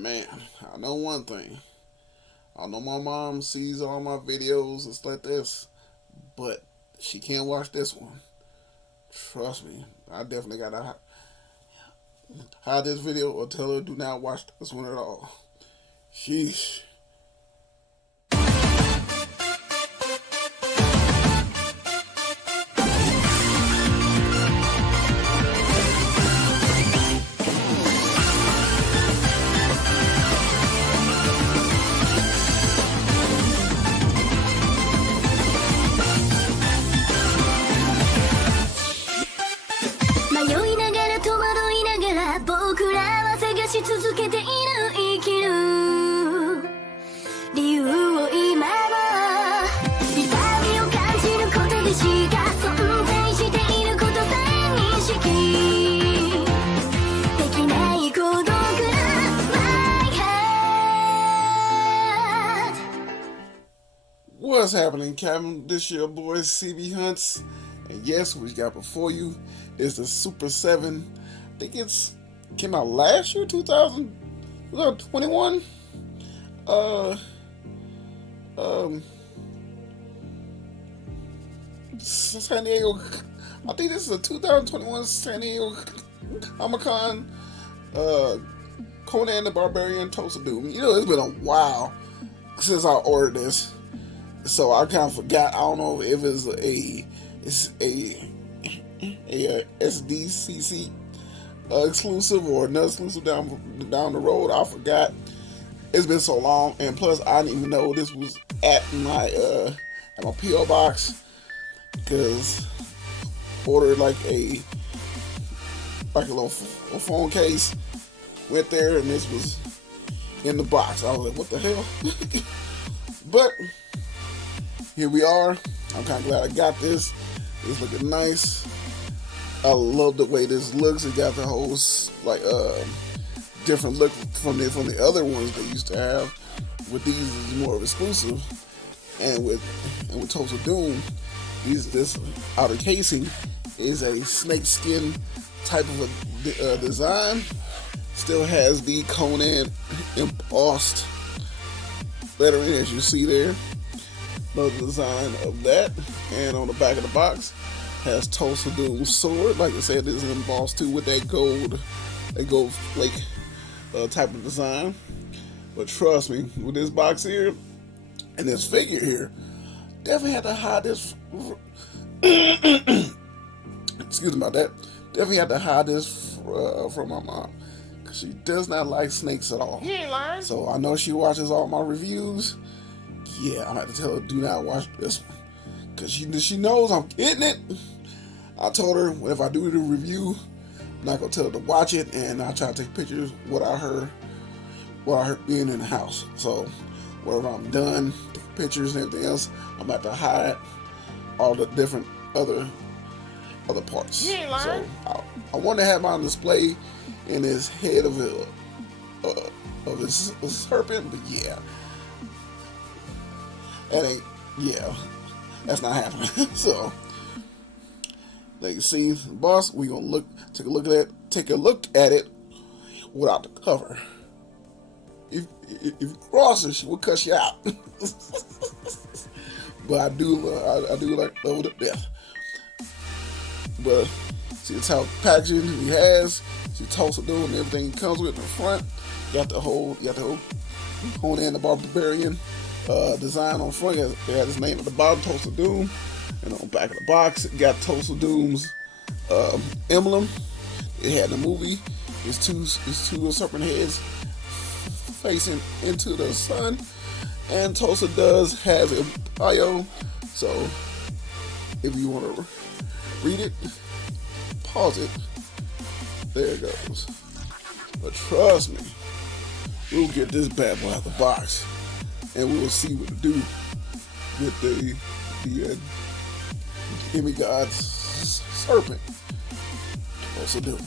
Man, I know one thing. I know my mom sees all my videos and stuff like this, but she can't watch this one. Trust me, I definitely gotta hide this video or tell her do not watch this one at all. Sheesh. 'What's happening, Captain? This your boy cbhunts, and yes, what you got before you is the Super 7. I think it's came out last year, 2021. San Diego. I think this is a 2021 San Diego Comic-Con. Conan the Barbarian Thulsa. You know, it's been a while since I ordered this, so I kind of forgot. I don't know if it's a SDCC exclusive or another exclusive down the road. I forgot. It's been so long, and plus I didn't even know this was at my PO box, because ordered like a little phone case, went there, and this was in the box. I was like, what the hell? But here we are. I'm kind of glad I got this. It's looking nice. I love the way this looks. It got the whole like different look from the other ones they used to have. With these, is more of exclusive, and with Tulsa Doom, this outer casing is a snake skin type of a design. Still has the Conan embossed lettering, as you see there. Another design of that, and on the back of the box has Tulsa Doom's sword. Like I said, this is embossed too with that gold flake type of design. But trust me, with this box here and this figure here, definitely had to hide this. Excuse me about that. Definitely had to hide this from my mom, because she does not like snakes at all. So I know she watches all my reviews. Yeah, I'm gonna have to tell her do not watch this one, because she knows I'm getting it. I told her if I do the review, I'm not gonna tell her to watch it, and I'll try to take pictures what I heard being in the house. So whenever I'm done, the pictures and everything else, I'm about to hide all the different other parts. So I want to have mine on display in his head of his serpent, but yeah, that's not happening. So like you see, boss, we gonna take a look at it without the cover. If you cross her, she will cut you out. But I do like love to death. But see the type of packaging he has. See Tulsa Doom and everything he comes with in the front. You got the whole Conan the Barbarian design on front. It had his name at the bottom, Tulsa Doom, and on the back of the box it got Tulsa Doom's emblem. It had the movie. It's two serpent heads facing into the sun, and Tulsa does have a bio, so if you want to read it, pause it. There it goes. But trust me, we'll get this bad boy out of the box, and we will see what to do with the Demigod Serpent. Also do.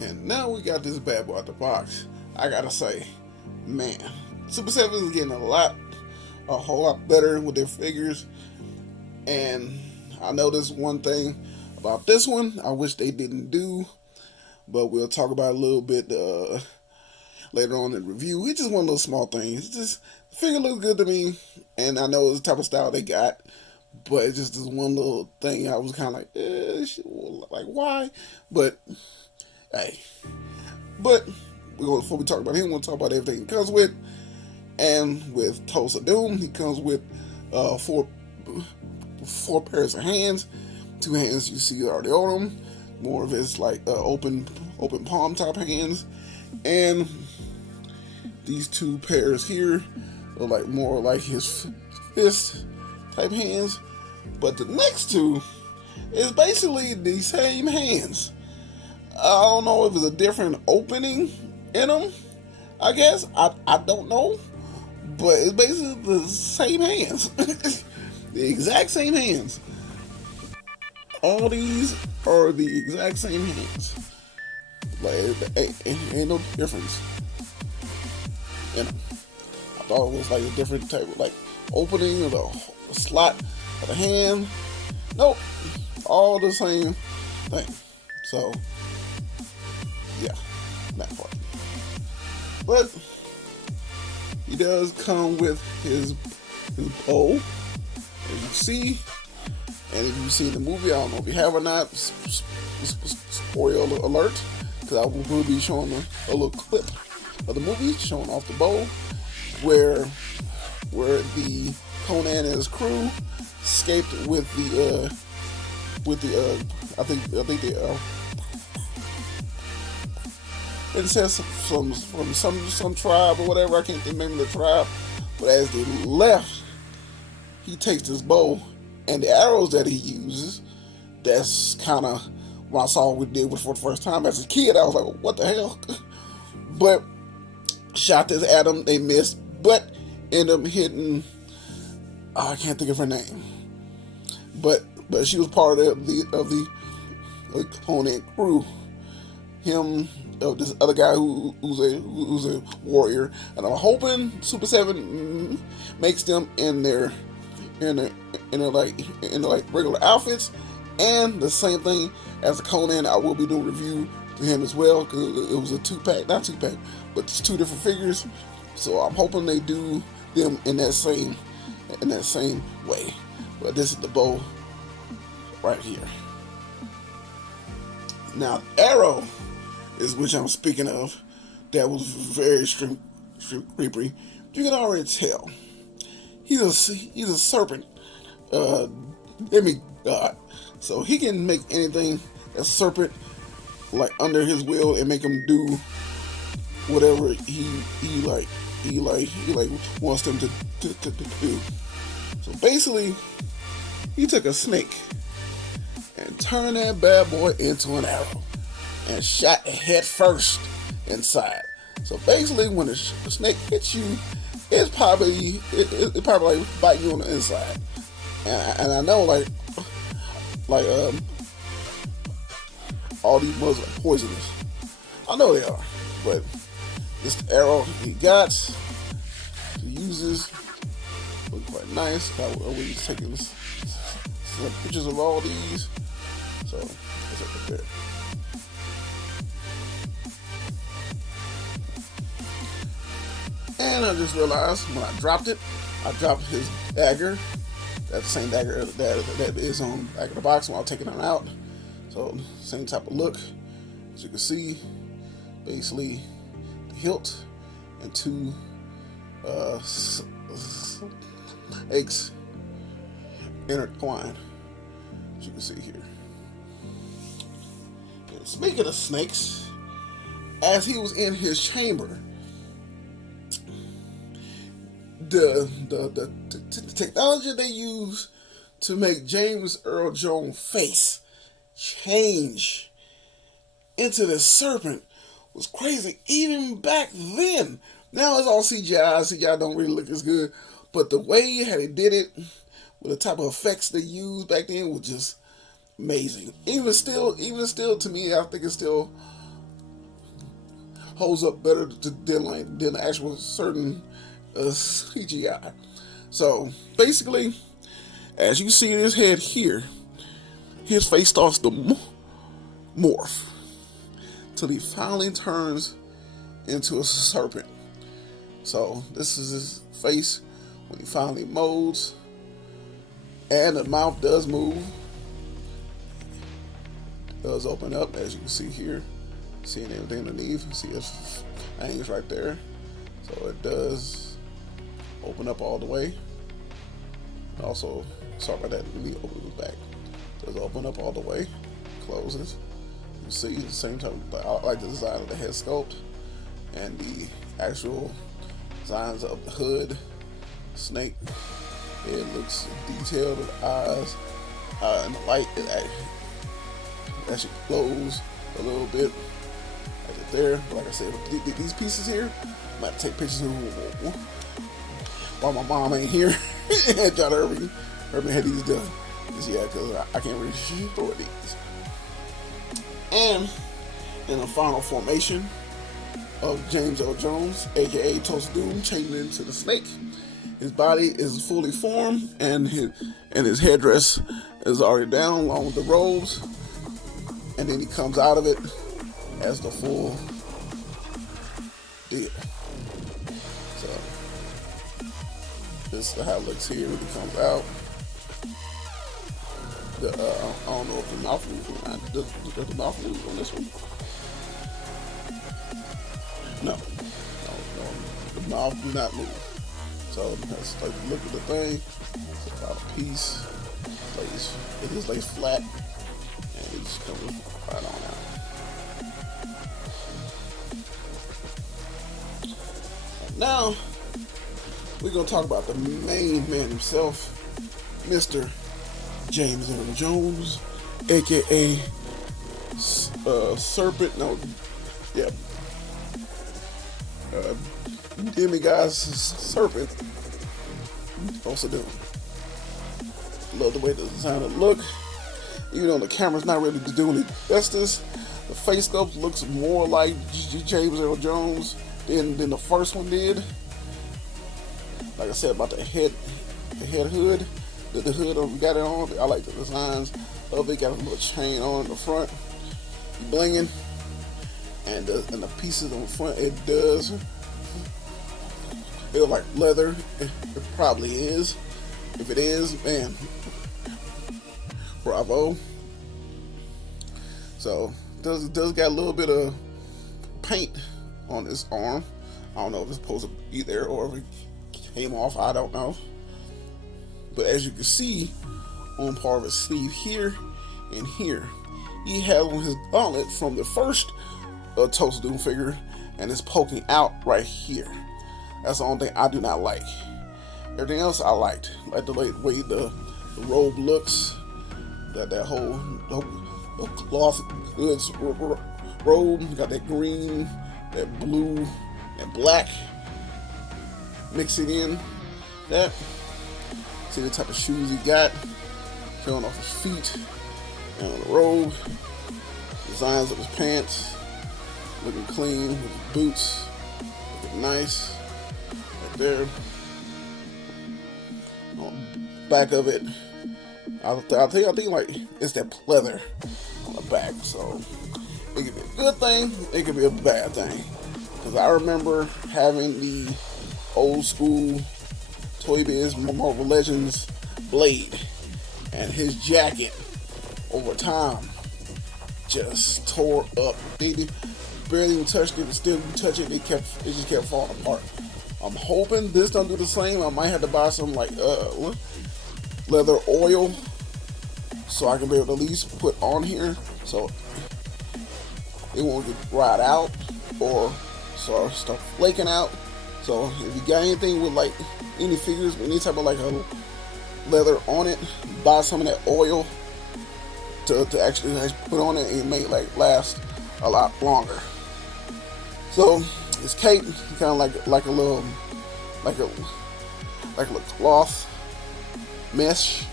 And now we got this bad boy out the box. I gotta say, man, Super 7 is getting a whole lot better with their figures. And I noticed one thing about this one I wish they didn't do, but we'll talk about it a little bit later on in the review. It's just one of those small things. It's just, the figure looks good to me, and I know it's the type of style they got, but it's just this one little thing I was kind of like, why? But, hey. But, before we talk about him, we'll talk about everything he comes with. And with Thulsa Doom, he comes with four pairs of hands. 2 hands you see already on him. More of his like open palm type hands. And these 2 pairs here are like more like his fist type hands. But the next 2 is basically the same hands. I don't know if it's a different opening in them. I guess I don't know, but it's basically the same hands, the exact same hands. All these are the exact same hands. Like ain't no difference. You know, I thought it was like a different type of like opening of the slot of the hand. Nope, all the same thing. So yeah, that part. But he does come with his bow, as you see. And if you've seen the movie, I don't know if you have or not, spoiler alert, because I will be showing a little clip of the movie showing off the bow, where the Conan and his crew escaped with the I think it says from some tribe or whatever, I can't remember the tribe, but as they left, he takes this bow and the arrows that he uses. That's kind of when I saw what we did with for the first time as a kid. I was like, what the hell? But shot this at them, they missed, but ended up hitting. I can't think of her name, but she was part of the Conan crew. Him. This other guy who's a warrior, and I'm hoping Super 7 makes them in their like regular outfits, and the same thing as the Conan. I will be doing a review to him as well, because it was a 2-pack, not 2-pack, but it's 2 different figures. So I'm hoping they do them in that same way. But this is the bow right here. Now arrow is which I'm speaking of. That was very extreme creepy. You can already tell he's a serpent demigod, so he can make anything that's serpent like under his will and make him do whatever he wants them to do. So basically, he took a snake and turned that bad boy into an arrow and shot head first inside. So basically, when the snake hits you, it's probably like bite you on the inside. And I know like all these bugs are poisonous. I know they are, but this arrow he got, he uses, look quite nice. I will be taking some pictures of all these. So that's up there. And I just realized when I dropped his dagger. That's the same dagger that is on the back of the box when I was taking it out. So same type of look. As you can see, basically the hilt and 2 eggs intertwined. As you can see here. And speaking of snakes, as he was in his chamber, the technology they use to make James Earl Jones' face change into the serpent was crazy, even back then. Now it's all CGI. CGI don't really look as good, but the way how they did it, with the type of effects they used back then, was just amazing. Even still, to me, I think it's still holds up better than the actual certain CGI. So basically, as you see in his head here, his face starts to morph till he finally turns into a serpent. So this is his face when he finally molds, and the mouth does move, does open up, as you can see here. Seeing everything underneath, see his fangs right there. So it does open up all the way. Also, sorry about that, let me open it back. It does open up all the way, closes. You see the same type of, I like the design of the head sculpt and the actual designs of the hood, snake. It looks detailed with eyes, and the light it actually glows a little bit right there. But like I said, with these pieces here, I'm about to take pictures of while my mom ain't here and try to hurry me had these done. Yeah, because I can't really store these. And in the final formation of James Earl Jones, aka Tulsa Doom, changing into the snake. His body is fully formed, and his headdress is already down along with the robes. And then he comes out of it as the full deal. So this is how it looks here when he comes out. I don't know if the mouth moves or not. Does the mouth move on this one? No, the mouth do not move. So let's look at the thing. It's about a piece. It just lays flat, and it just comes right on out. And now we're gonna talk about the main man himself, Mr. James Earl Jones, aka Serpent. No, yeah. Demigod Serpent. Also doing. Love the way the designer look. Even though the camera's not really doing it justice, the face sculpt looks more like James Earl Jones than the first one did. Like I said about the head hood, the hood we got it on. I like the designs of it. Got a little chain on the front, blinging, and the pieces on the front. It does feel like leather. It probably is. If it is, man, bravo. So does got a little bit of paint on this arm. I don't know if it's supposed to be there or if it came off. I don't know. But as you can see on part of his sleeve here and here, he has on his gauntlet from the first Tulsa Doom figure, and it's poking out right here. That's the only thing I do not like. Everything else I liked. Like the way the robe looks, that whole cloth goods robe, got that green, that blue, and black mixing in. That. See the type of shoes he got, showing off his feet, and the robe, designs of his pants, looking clean with his boots, looking nice, right there. On the back of it, I think like it's that pleather on the back, so it could be a good thing, it could be a bad thing, because I remember having the old school Toy Biz Marvel Legends blade, and his jacket over time just tore up. They barely even touched it, but still you touch it, it just kept falling apart. I'm hoping this don't do the same. I might have to buy some like leather oil so I can be able to at least put on here so it won't get dried out or start flaking out. So if you got anything with like any figures with any type of like a leather on it, buy some of that oil to actually put on it, and it may like last a lot longer. So his cape kind of like a little cloth mesh,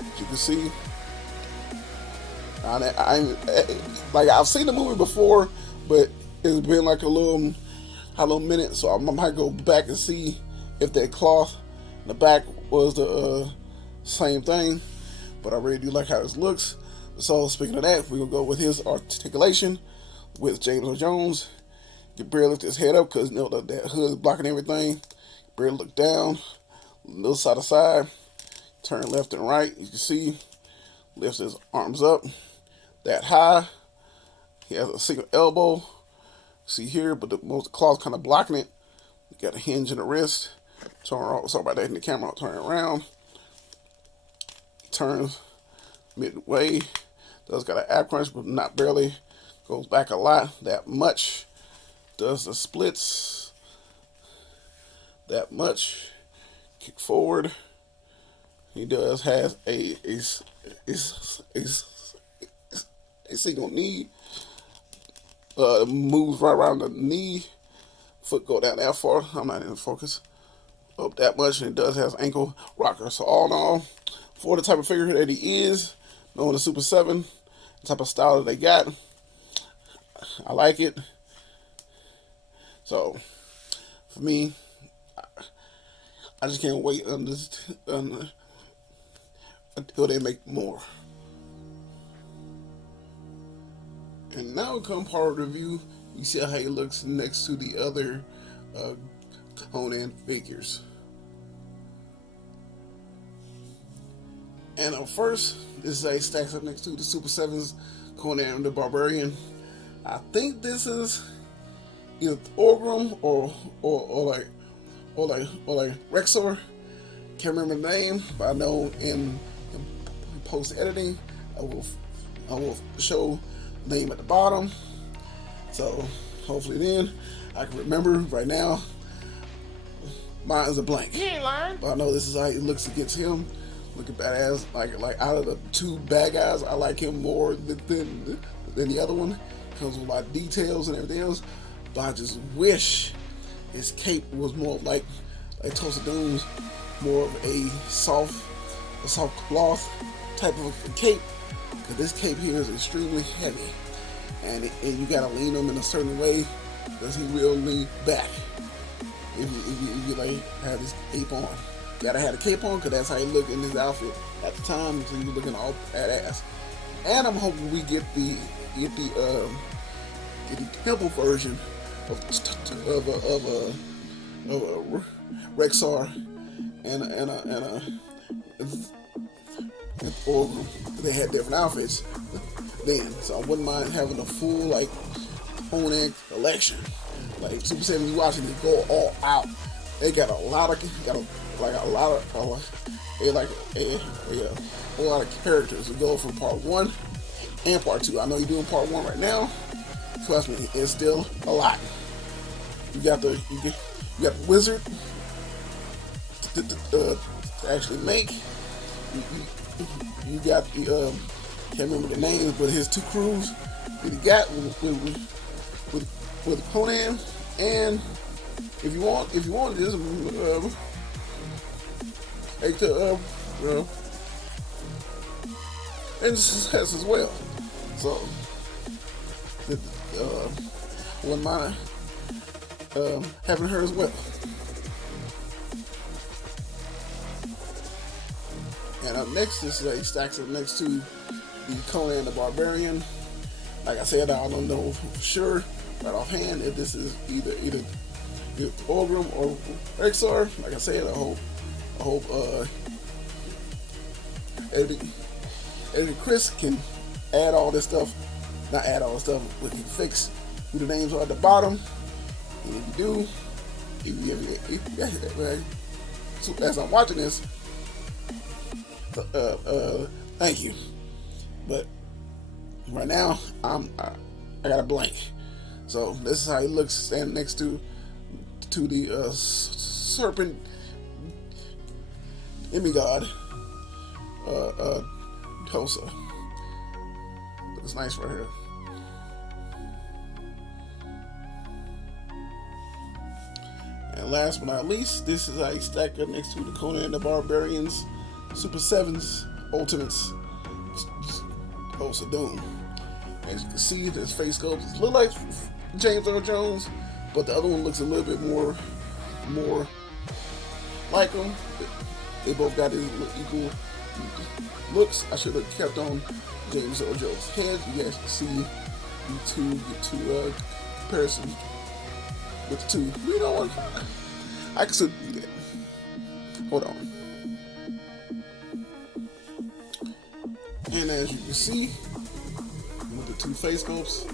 as you can see. I've seen the movie before, but it's been like a little minute, so I might go back and see if that cloth in the back was the same thing. But I really do like how this looks. So speaking of that, we're gonna go with his articulation with James Earl Jones. You barely lift his head up because you know that hood is blocking everything. Barely look down, a little side to side, turn left and right. You can see, lifts his arms up that high. He has a single elbow. See here, but the claw's kind of blocking it. You got a hinge in the wrist. Turn around. Sorry about that in the camera. I'll turn it around. He turns midway. Does got an ab crunch, but not barely. Goes back a lot. That much. Does the splits. That much. Kick forward. He has a single knee. Moves right around the knee. Foot go down that far. I'm not in focus. Up that much, and it does have ankle rocker. So all in all, for the type of figure that he is, knowing the Super 7, the type of style that they got, I like it. So for me, I just can't wait until they make more. And now come part of the review. You see how he looks next to the other Conan figures. And first, this is how he stacks up next to the Super 7's Conan the Barbarian. I think this is either Thorgrim or Rexor. Can't remember the name, but I know in post editing I will show the name at the bottom. So hopefully then I can remember. Right now, mine is a blank. You ain't lying. But I know this is how he looks against him. Looking badass. Like out of the two bad guys, I like him more than the other one. Comes with a lot of details and everything else. But I just wish his cape was more like Tulsa Doom's, more of a soft cloth type of cape. Because this cape here is extremely heavy. And you gotta lean him in a certain way because he will lean back if you like have this cape on. Gotta have the cape on because that's how he look in this outfit at the time. So you're looking all badass. And I'm hoping we get the temple version of Rexor and Thorgrim. They had different outfits then, so I wouldn't mind having a full like Conan collection. Like Super 7, you watching it go all out. They got a lot of characters to go from part 1 and part 2. I know you're doing part 1 right now. Trust me, it's still a lot. You got the wizard to actually make. You got the can't remember the names, but his two crews that he got with Conan. And if you want this and success as well. So wouldn't mind having her as well. And up next, this is he stacks up next to the Conan the Barbarian. Like I said, I don't know for sure right offhand if this is either Thorgrim or Rexor. Like I said, I hope Eddie Chris can add all this stuff. Not add all this stuff, but can fix who the names are at the bottom. And if you do, so as I'm watching this, thank you. But right now, I got a blank. So this is how he looks standing next to the serpent Demigod Thulsa. Looks nice right here. And last but not least, this is how he stacked up next to the Conan the Barbarian's Super 7's Ultimates Thulsa Doom. As you can see, his face sculpt look like James Earl Jones, but the other one looks a little bit more like him. They both got his equal looks. I should have kept on James Earl Jones' head. You guys can see the two comparisons with the two. You know what? I can still do that. Hold on. And as you can see, with the two face sculpts,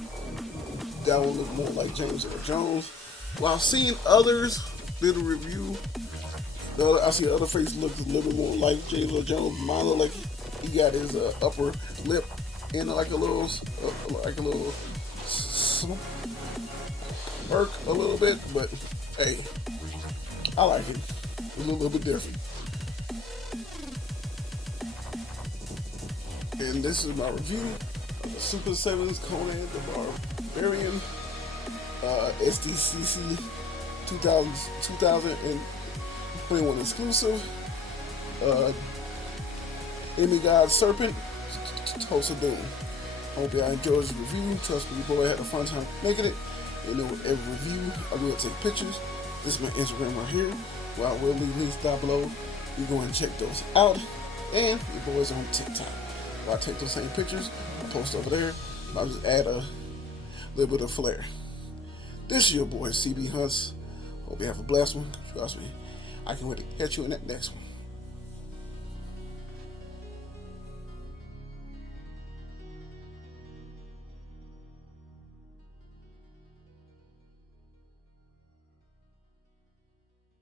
that one look more like James Earl Jones. While seeing others did a review, I see the other face looks a little bit more like James Earl Jones. Mine look like he got his upper lip in like a little smirk a little bit, but hey, I like it. It's a little bit different. And this is my review of the Super 7's Conan the Barbarian SDCC 2021 exclusive. Demigod Serpent, Thulsa Doom. Hope y'all enjoyed this review. Trust me, boy, I had a fun time making it. You know, with every review, I will take pictures. This is my Instagram right here, where I will leave links down below. You go and check those out. And your boys on TikTok. I take those same pictures, I post over there, I'll just add a little bit of flair. This is your boy, CB Hunts. Hope you have a blessed one. Trust me, I can't wait to catch you in that next one.